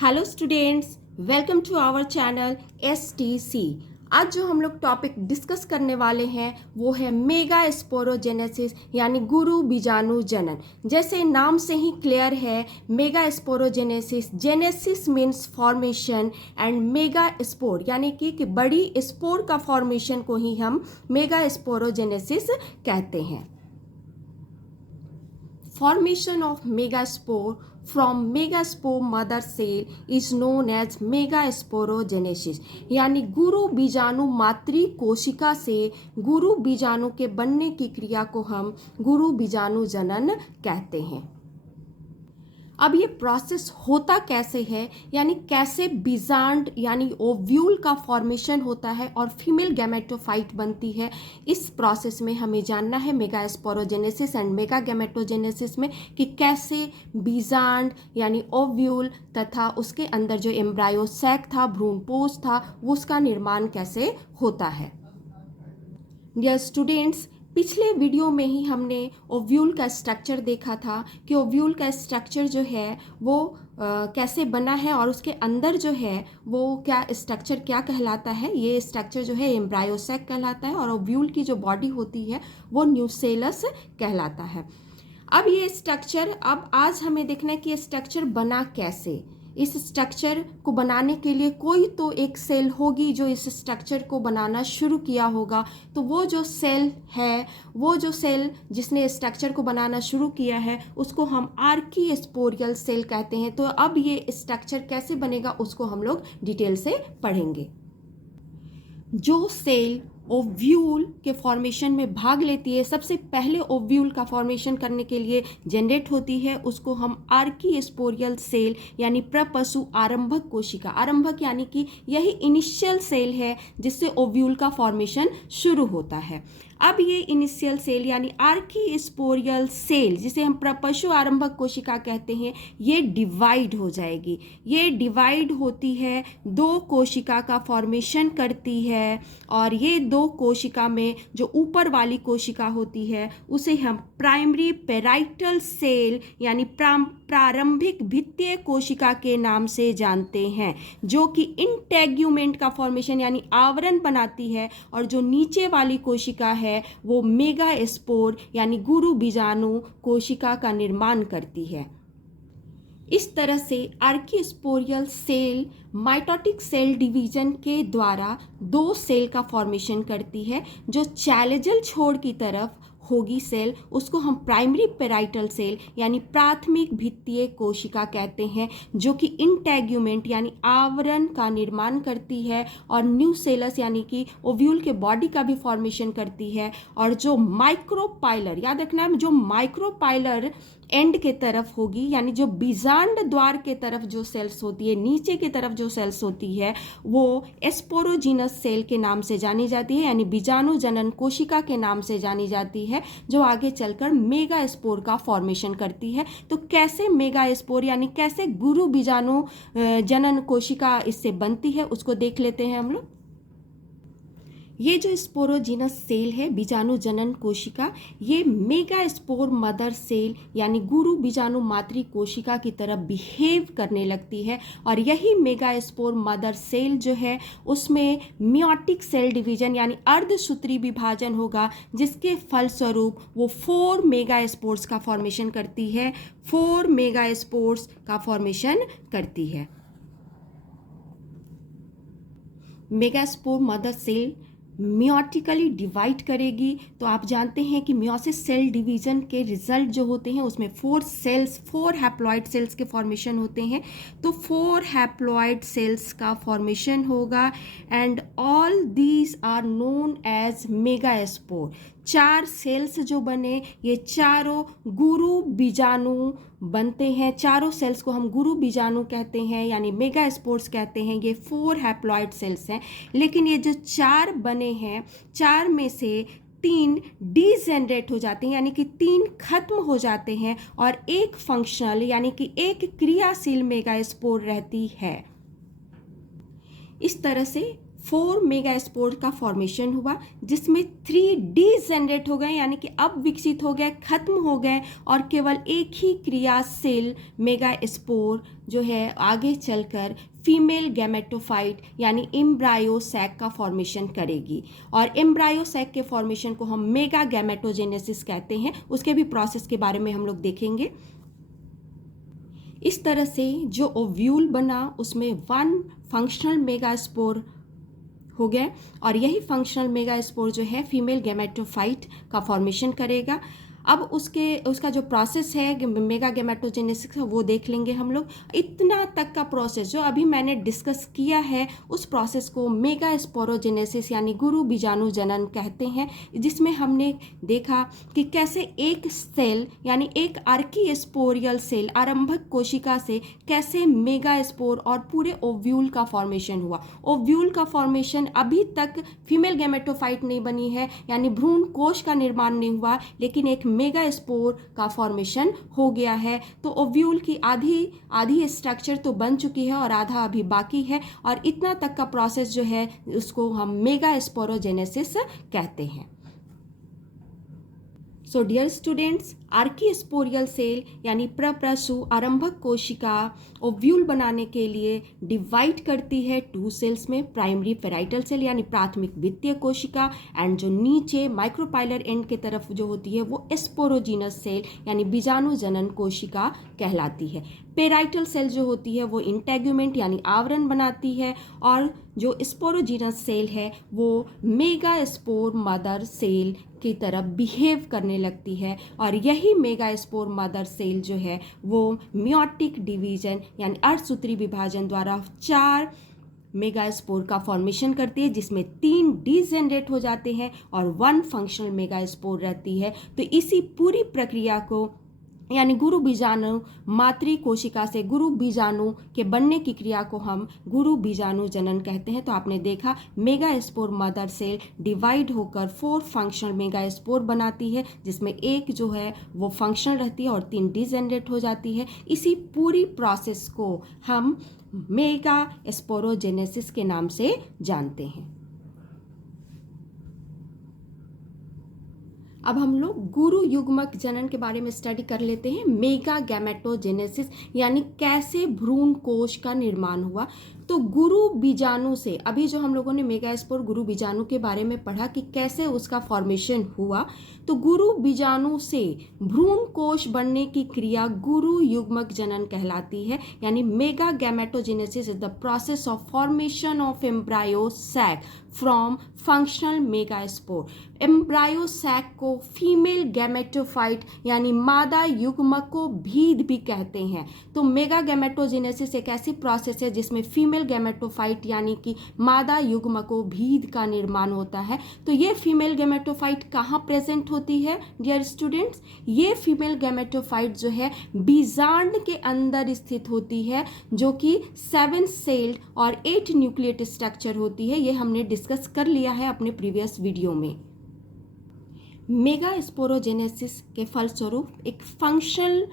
Hello students, welcome to our channel STC। आज जो हम लोग टॉपिक डिस्कस करने वाले हैं वो है मेगा स्पोरोजेनेसिस यानी गुरु बीजाणु जनन। जैसे नाम से ही क्लियर है, mega sporogenesis, genesis means formation and mega spore यानी कि बड़ी स्पोर का फॉर्मेशन को ही हम मेगा स्पोरोजेनेसिस कहते हैं। Formation of megaspore from megaspore mother cell is known as megasporogenesis यानी गुरु बीजाणु मातृ कोशिका से गुरु बीजाणु के बनने की क्रिया को हम गुरु बीजाणु जनन कहते हैं। अब ये प्रोसेस होता कैसे है, यानी कैसे बीजांड यानी ओव्यूल का फॉर्मेशन होता है और फीमेल गैमेटोफाइट बनती है। इस प्रोसेस में हमें जानना है mega sporogenesis and mega gametogenesis में कि कैसे बीजांड यानी ओव्यूल तथा उसके अंदर जो एम्ब्रायो सैक था, भ्रूणपोष था, वो उसका निर्माण कैसे होता है। डियर स्टूडेंट्स, पिछले वीडियो में ही हमने ओव्यूल का स्ट्रक्चर देखा था कि ओव्यूल का स्ट्रक्चर जो है वो कैसे बना है और उसके अंदर जो है वो क्या स्ट्रक्चर क्या कहलाता है। ये स्ट्रक्चर जो है एम्ब्रायोसैक कहलाता है और ओव्यूल की जो बॉडी होती है वो न्यूसेलस कहलाता है। अब ये स्ट्रक्चर, अब आज हमें देखना है कि ये स्ट्रक्चर बना कैसे। इस स्ट्रक्चर को बनाने के लिए कोई तो एक सेल होगी जो इस स्ट्रक्चर को बनाना शुरू किया होगा। तो वो जो सेल है, वो जो सेल जिसने स्ट्रक्चर को बनाना शुरू किया है उसको हम आर्कीस्पोरियल सेल कहते हैं। तो अब ये स्ट्रक्चर कैसे बनेगा उसको हम लोग डिटेल से पढ़ेंगे। जो सेल ओव्यूल के फॉर्मेशन में भाग लेती है, सबसे पहले ओव्यूल का फॉर्मेशन करने के लिए जनरेट होती है, उसको हम आर्कीस्पोरियल सेल यानी प्रपशु आरंभक कोशिका, आरंभक यानी कि यही इनिशियल सेल है जिससे ओव्यूल का फॉर्मेशन शुरू होता है। अब ये इनिशियल सेल यानी आर्कीस्पोरियल सेल जिसे हम प्रपशु आरंभक कोशिका कहते हैं, ये डिवाइड हो जाएगी। ये डिवाइड होती है, दो कोशिका का फॉर्मेशन करती है और ये दो कोशिका में जो ऊपर वाली कोशिका होती है उसे हम प्राइमरी पेराइटल सेल यानी प्रारंभिक भित्तीय कोशिका के नाम से जानते हैं, जो कि इंटेग्यूमेंट का फॉर्मेशन यानी आवरण बनाती है। और जो नीचे वाली कोशिका है वो मेगा स्पोर यानी गुरु बीजाणु कोशिका का निर्माण करती है। इस तरह से आर्कीस्पोरियल सेल माइटोटिक सेल डिवीजन के द्वारा दो सेल का फॉर्मेशन करती है। जो चैलेजल छोर की तरफ होगी सेल, उसको हम प्राइमरी पेराइटल सेल यानी प्राथमिक भित्तीय कोशिका कहते हैं, जो कि इंटेग्यूमेंट यानी आवरण का निर्माण करती है और न्यूसेलस यानी कि ओव्यूल के बॉडी का भी फॉर्मेशन करती है। और जो माइक्रोपाइलर, याद रखना है, जो माइक्रोपाइलर एंड के तरफ होगी यानी जो बीजांड द्वार के तरफ जो सेल्स होती है, नीचे की तरफ जो सेल्स होती है, वो स्पोरोजीनस सेल के नाम से जानी जाती है यानी बीजाणु जनन कोशिका के नाम से जानी जाती है, जो आगे चलकर मेगा स्पोर का फॉर्मेशन करती है। तो कैसे मेगा स्पोर यानी कैसे गुरु बीजाणु जनन कोशिका इससे बनती है उसको देख लेते हैं हम लोग। ये जो स्पोरोजीनस सेल है, बीजाणु जनन कोशिका, ये मेगा स्पोर मदर सेल यानी गुरु बीजाणु मातृ कोशिका की तरह बिहेव करने लगती है। और यही मेगा स्पोर मदर सेल जो है उसमें मियोटिक सेल डिवीजन यानी अर्धसूत्री विभाजन होगा, जिसके फलस्वरूप वो 4 मेगा स्पोर्स का फॉर्मेशन करती है, 4 मेगा स्पोर्स का फॉर्मेशन करती है। Mega spore mother cell meiotically divide करेगी। तो आप जानते हैं कि मियोसिस सेल डिवीजन के रिजल्ट जो होते हैं उसमें 4 सेल्स, 4 हैप्लॉइड सेल्स के फॉर्मेशन होते हैं। तो 4 हैप्लॉइड सेल्स का फॉर्मेशन होगा and all these are known as mega spore. 4 cells जो बने, ये चारों गुरु बीजाणु बनते हैं। चारों सेल्स को हम गुरु बीजाणु कहते हैं यानी मेगा स्पोर्स कहते हैं। ये 4 हैप्लॉइड सेल्स हैं, लेकिन ये जो 4 बने हैं, 4 में से 3 डीजेनरेट हो जाते हैं यानी कि 3 खत्म हो जाते हैं और एक फंक्शनल यानी कि एक क्रियाशील मेगा स्पोर रहती है। इस तरह से 4 मेगा स्पोर का फॉर्मेशन हुआ, जिसमें 3D जनरेट हो गए, यानी कि अब विकसित हो गए, खत्म हो गए, और केवल एक ही क्रियाशील मेगा स्पोर जो है आगे चलकर फीमेल गैमेटोफाइट यानी एम्ब्रायो सैक का फॉर्मेशन करेगी। और एम्ब्रायो सैक के फॉर्मेशन को हम मेगा गैमेटोजेनेसिस कहते हैं। उसके भी प्रोसेस के बारे में हम लोग देखेंगे। इस तरह से जो ओव्यूल बना उसमें 1 फंक्शनल मेगा स्पोर हो गए, और यही फंक्शनल मेगा स्पोर जो है फीमेल गैमेटोफाइट का फॉर्मेशन करेगा। अब उसका जो प्रोसेस है मेगा गैमेटोजेनेसिस का वो देख लेंगे हम लोग। इतना तक का प्रोसेस जो अभी मैंने डिस्कस किया है उस प्रोसेस को मेगा स्पोरोजेनेसिस यानी गुरु बीजाणु जनन कहते हैं, जिसमें हमने देखा कि कैसे एक सेल यानी एक आर्कीस्पोरियल सेल आरंभक कोशिका से कैसे मेगा स्पोर और पूरे ओव्यूल का फॉर्मेशन हुआ। ओव्यूल का फॉर्मेशन अभी तक फीमेल गैमेटोफाइट नहीं बनी है, यानी भ्रूण कोश का निर्माण नहीं हुआ, लेकिन एक मेगा स्पोर का फॉर्मेशन हो गया है। तो ओव्यूल की आधी स्ट्रक्चर तो बन चुकी है और आधा अभी बाकी है, और इतना तक का प्रोसेस जो है उसको हम मेगा स्पोरोजेनेसिस कहते हैं। सो डियर स्टूडेंट्स, आर्कीस्पोरियल सेल यानी प्रप्रसु आरंभक कोशिका ओव्यूल बनाने के लिए डिवाइड करती है 2 सेल्स में, प्राइमरी पेराइटल सेल यानी प्राथमिक वित्तीय कोशिका, एंड जो नीचे माइक्रोपाइलर एंड के तरफ जो होती है वो स्पोरोजीनस सेल यानी बीजाणु जनन कोशिका कहलाती है। पेराइटल सेल जो होती है वो इंटेगुमेंट यानी आवरण बनाती है, और जो स्पोरोजीनस सेल है वो मेगा स्पोर मदर सेल की तरह बिहेव करने लगती है, और यही मेगा स्पोर मदर सेल जो है वो मियोटिक डिवीजन यानी अर्धसूत्री विभाजन द्वारा 4 मेगा स्पोर का फॉर्मेशन करती है, जिसमें 3 डीजेनरेट हो जाते हैं और 1 फंक्शनल मेगा स्पोर रहती है। तो इसी पूरी प्रक्रिया को यानी गुरु बीजाणु मातृ कोशिका से गुरु बीजाणु के बनने की क्रिया को हम गुरु बीजाणु जनन कहते हैं। तो आपने देखा mega spore mother cell divide होकर 4 फंक्शनल मेगा स्पोर बनाती है, जिसमें एक जो है वो फंक्शनल रहती है और 3 डीजेनरेट हो जाती है। इसी पूरी प्रोसेस को हम मेगा स्पोरोजेनेसिस के नाम से जानते हैं। अब हम लोग गुरु युग्मक जनन के बारे में स्टडी कर लेते हैं। मेगा गैमेटोजेनेसिस यानी कैसे भ्रूण कोश का निर्माण हुआ। तो गुरु बीजाणु से, अभी जो हम लोगों ने मेगा स्पोर गुरु बीजाणु के बारे में पढ़ा कि कैसे उसका फॉर्मेशन हुआ, तो गुरु बीजाणु से भ्रूण कोश बनने की क्रिया गुरु युग्मक जनन कहलाती है। यानी mega gametogenesis is the process of formation of embryo sac from functional mega spore. Embryo sac को फीमेल गैमेटोफाइट यानी मादा युग्मकोभीद भी कहते हैं। तो मेगा गैमेटोजेनेसिस एक ऐसी प्रोसेस है जिसमें फीमेल गैमेटोफाइट यानी कि मादा युग्मकोभीद का निर्माण होता है। तो ये फीमेल गैमेटोफाइट कहाँ प्रेजेंट होती है डियर स्टूडेंट्स? ये फीमेल गैमेटोफाइट जो है बीजांड के अंदर स्थित होती है, जो कि 7 सेल्ड और 8 न्यूक्लिएट स्ट्रक्चर होती है। ये हमने डिस्कस कर लिया है अपने प्रीवियस वीडियो में। मेगा स्पोरोजेनेसिस के फलस्वरूप एक functional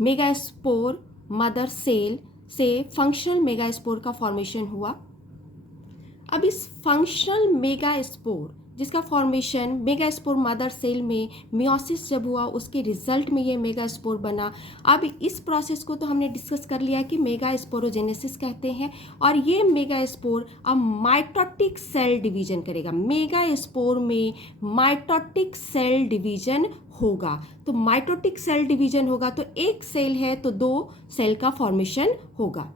mega spore mother cell से फंक्शनल मेगा स्पोर का फॉर्मेशन हुआ। अब इस फंक्शनल मेगा स्पोर जिसका formation mega spore mother cell में मियोसिस जब हुआ, उसके रिजल्ट में ये मेगा स्पोर बना। अब इस प्रोसेस को तो हमने डिस्कस कर लिया कि मेगा स्पोरोजेनेसिस कहते हैं, और ये मेगा स्पोर अब माइटोटिक सेल डिवीजन करेगा। मेगा स्पोर में माइटोटिक सेल डिवीजन होगा। तो माइटोटिक सेल डिवीजन होगा तो एक सेल है तो 2 सेल का फॉर्मेशन होगा।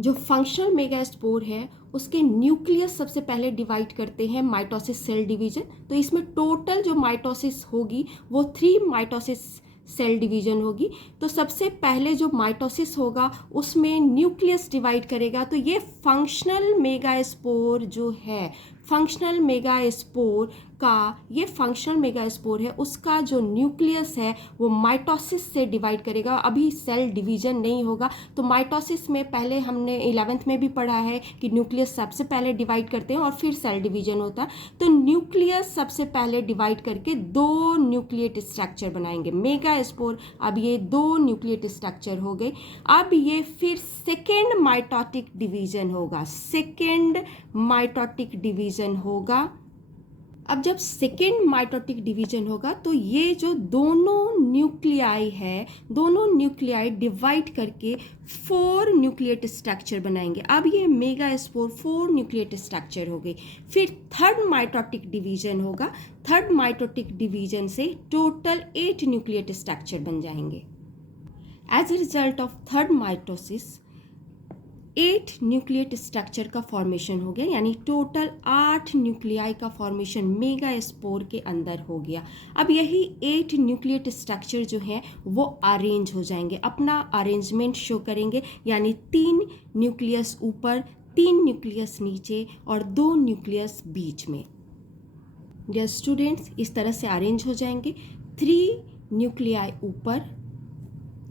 जो फंक्शनल मेगा स्पोर है उसके न्यूक्लियस सबसे पहले डिवाइड करते हैं माइटोसिस सेल डिवीजन। तो इसमें टोटल जो माइटोसिस होगी वो 3 माइटोसिस सेल डिवीजन होगी। तो सबसे पहले जो माइटोसिस होगा उसमें न्यूक्लियस डिवाइड करेगा। तो ये फंक्शनल मेगा स्पोर जो है फंक्शनल मेगास्पोर का, ये फंक्शनल मेगास्पोर है, उसका जो न्यूक्लियस है वो माइटोसिस से डिवाइड करेगा। अभी सेल डिवीजन नहीं होगा, तो माइटोसिस में पहले हमने 11th में भी पढ़ा है कि न्यूक्लियस सबसे पहले डिवाइड करते हैं और फिर सेल डिवीजन होता है। तो न्यूक्लियस सबसे पहले डिवाइड करके 2 न्यूक्लिएट स्ट्रक्चर बनाएंगे मेगास्पोर। अब ये 2 न्यूक्लिएट स्ट्रक्चर हो गए। अब ये फिर सेकेंड माइटोटिक डिवीजन होगा, सेकेंड माइटोटिक डिवीजन होगा। अब जब सेकेंड माइटोटिक डिवीजन होगा तो ये जो दोनों न्यूक्लियाई है, दोनों न्यूक्लियाई डिवाइड करके 4 न्यूक्लिएट स्ट्रक्चर बनाएंगे। अब ये मेगास्पोर 4 न्यूक्लिएट स्ट्रक्चर हो गई। फिर थर्ड माइटोटिक डिवीजन होगा, थर्ड माइटोटिक डिवीजन से टोटल 8 न्यूक्लिएट स्ट्रक्चर बन जाएंगे। As a result of third mitosis 8 nucleate structure का फॉर्मेशन हो गया, यानी टोटल 8 न्यूक्लियाई का फॉर्मेशन मेगास्पोर के अंदर हो गया। अब यही 8 न्यूक्लिएट स्ट्रक्चर जो हैं वो अरेंज हो जाएंगे, अपना अरेंजमेंट शो करेंगे, यानी 3 न्यूक्लियस ऊपर, 3 न्यूक्लियस नीचे और 2 न्यूक्लियस बीच में। डियर स्टूडेंट्स, इस तरह से अरेंज हो जाएंगे। 3 न्यूक्लियाई ऊपर,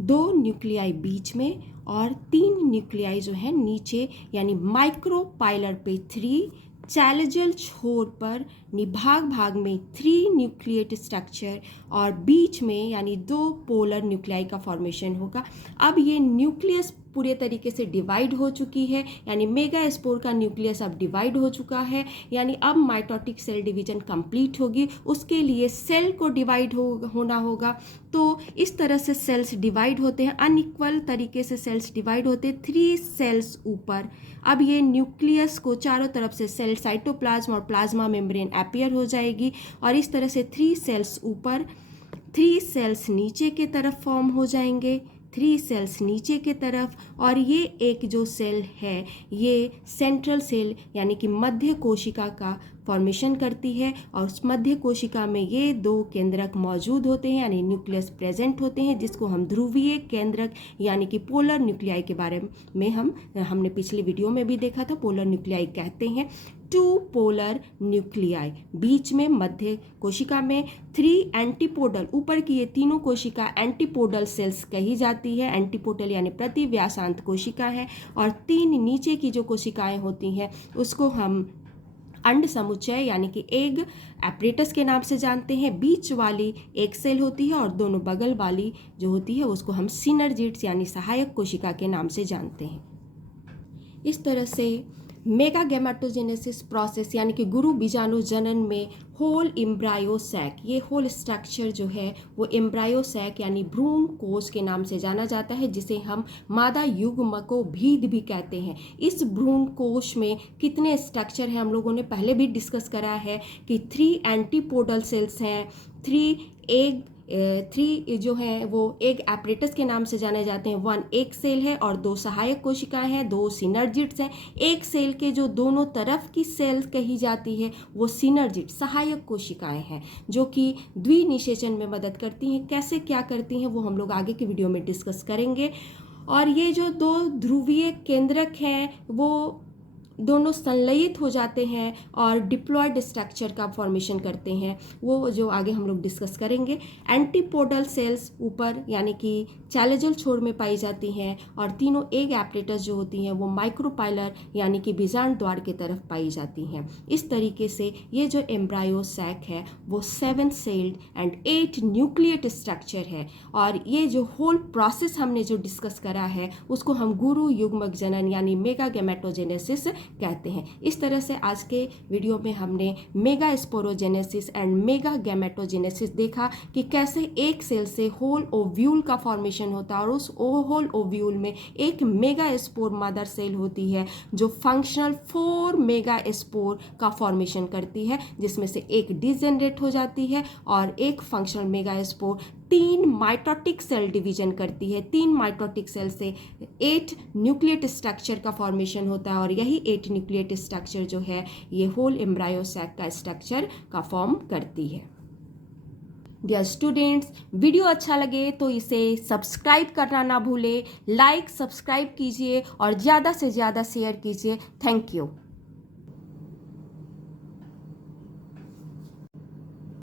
2 न्यूक्लियाई बीच में और 3 न्यूक्लियाई जो है नीचे, यानी माइक्रोपाइलर पे 3, चैलेजल छोर पर निभाग भाग में 3 न्यूक्लिएट स्ट्रक्चर और बीच में यानी 2 पोलर न्यूक्लियाई का फॉर्मेशन होगा। अब ये न्यूक्लियस पूरे तरीके से डिवाइड हो चुकी है, यानी मेगास्पोर का न्यूक्लियस अब डिवाइड हो चुका है, यानी अब माइटोटिक सेल डिवीजन कंप्लीट होगी। उसके लिए सेल को डिवाइड होना होगा। तो इस तरह से सेल्स डिवाइड होते हैं, अनइक्वल तरीके से सेल्स डिवाइड होते हैं। 3 सेल्स ऊपर, अब ये न्यूक्लियस को चारों तरफ से सेल साइटोप्लाज्म और प्लाज्मा मेम्ब्रेन अपीयर हो जाएगी और इस तरह से 3 सेल्स ऊपर, 3 सेल्स नीचे के तरफ फॉर्म हो जाएंगे, 3 सेल्स नीचे के तरफ। और ये एक जो सेल है ये सेंट्रल सेल यानी कि मध्य कोशिका का फॉर्मेशन करती है और उस मध्य कोशिका में ये 2 केंद्रक मौजूद होते हैं, यानी न्यूक्लियस प्रेजेंट होते हैं, जिसको हम ध्रुवीय केंद्रक यानी कि पोलर न्यूक्लियाई के बारे में हमने पिछली वीडियो में भी देखा था। पोलर न्यूक्लियाई कहते हैं 2 पोलर न्यूक्लियाई। बीच में मध्य कोशिका में 3 एंटीपोडल, ऊपर की ये तीनों कोशिका एंटीपोडल सेल्स कही जाती है। एंटीपोडल यानी प्रतिव्यासांत कोशिका है और 3 नीचे की जो कोशिकाएं होती हैं उसको हम अंड समुच्चय यानी कि एग एपरेटस के नाम से जानते हैं। बीच वाली एक सेल होती है और दोनों बगल वाली जो होती है उसको हम सिनर्जिड्स यानी सहायक कोशिका के नाम से जानते हैं। इस तरह से मेगा गैमेटोजेनेसिस प्रोसेस यानी कि गुरु बीजाणु जनन में होल एम्ब्रायो सैक, ये होल स्ट्रक्चर जो है वो एम्ब्रायो सैक यानी भ्रूण कोश के नाम से जाना जाता है, जिसे हम मादा युग्मकोभीद भी कहते हैं। इस भ्रूण कोश में कितने स्ट्रक्चर हैं हम लोगों ने पहले भी डिस्कस करा है कि 3 एंटीपोडल सेल्स हैं, 3 जो है वो एग एपरेटस के नाम से जाने जाते हैं। 1 एक सेल है और 2 सहायक कोशिकाएं हैं, 2 सिनर्जिड्स हैं। एक सेल के जो दोनों तरफ की सेल कही जाती है वो सिनर्जिड सहायक कोशिकाएं हैं, जो कि द्विनिषेचन में मदद करती हैं। कैसे क्या करती हैं वो हम लोग आगे की वीडियो में डिस्कस करेंगे। और ये जो 2 ध्रुवीय केंद्रक हैं वो दोनों संलयित हो जाते हैं और डिप्लॉयड स्ट्रक्चर का फॉर्मेशन करते हैं, वो जो आगे हम लोग डिस्कस करेंगे। एंटीपोडल सेल्स ऊपर यानी कि चैलेजल छोर में पाई जाती हैं और तीनों एग एपरेटस जो होती हैं वो माइक्रोपाइलर यानी कि बीजांड द्वार की तरफ पाई जाती हैं। इस तरीके से ये जो एम्ब्रायो सैक है वो 7 सेल्ड एंड 8 न्यूक्लिएट स्ट्रक्चर है। और ये जो होल प्रोसेस हमने जो डिस्कस करा है उसको हम गुरु युग्मक जनन यानी मेगा गैमेटोजेनेसिस कहते हैं। इस तरह से आज के वीडियो में हमने mega sporogenesis and mega gametogenesis देखा कि कैसे एक सेल से होल ओव्यूल का फॉर्मेशन होता है और उस होल ओव्यूल में एक मेगा स्पोर मदर सेल होती है जो फंक्शनल 4 मेगा स्पोर का फॉर्मेशन करती है, जिसमें से एक डिजेनरेट हो जाती है और एक functional mega spore 3 mitotic cell division करती है। 3 माइटोटिक सेल से 8 न्यूक्लिएट स्ट्रक्चर का फॉर्मेशन होता है और यही 8 न्यूक्लिएट स्ट्रक्चर जो है ये होल एम्ब्रायो सैक का स्ट्रक्चर का फॉर्म करती है। डियर स्टूडेंट्स, वीडियो अच्छा लगे तो इसे सब्सक्राइब करना ना भूले, लाइक सब्सक्राइब कीजिए और ज़्यादा से ज़्यादा शेयर कीजिए। Thank you.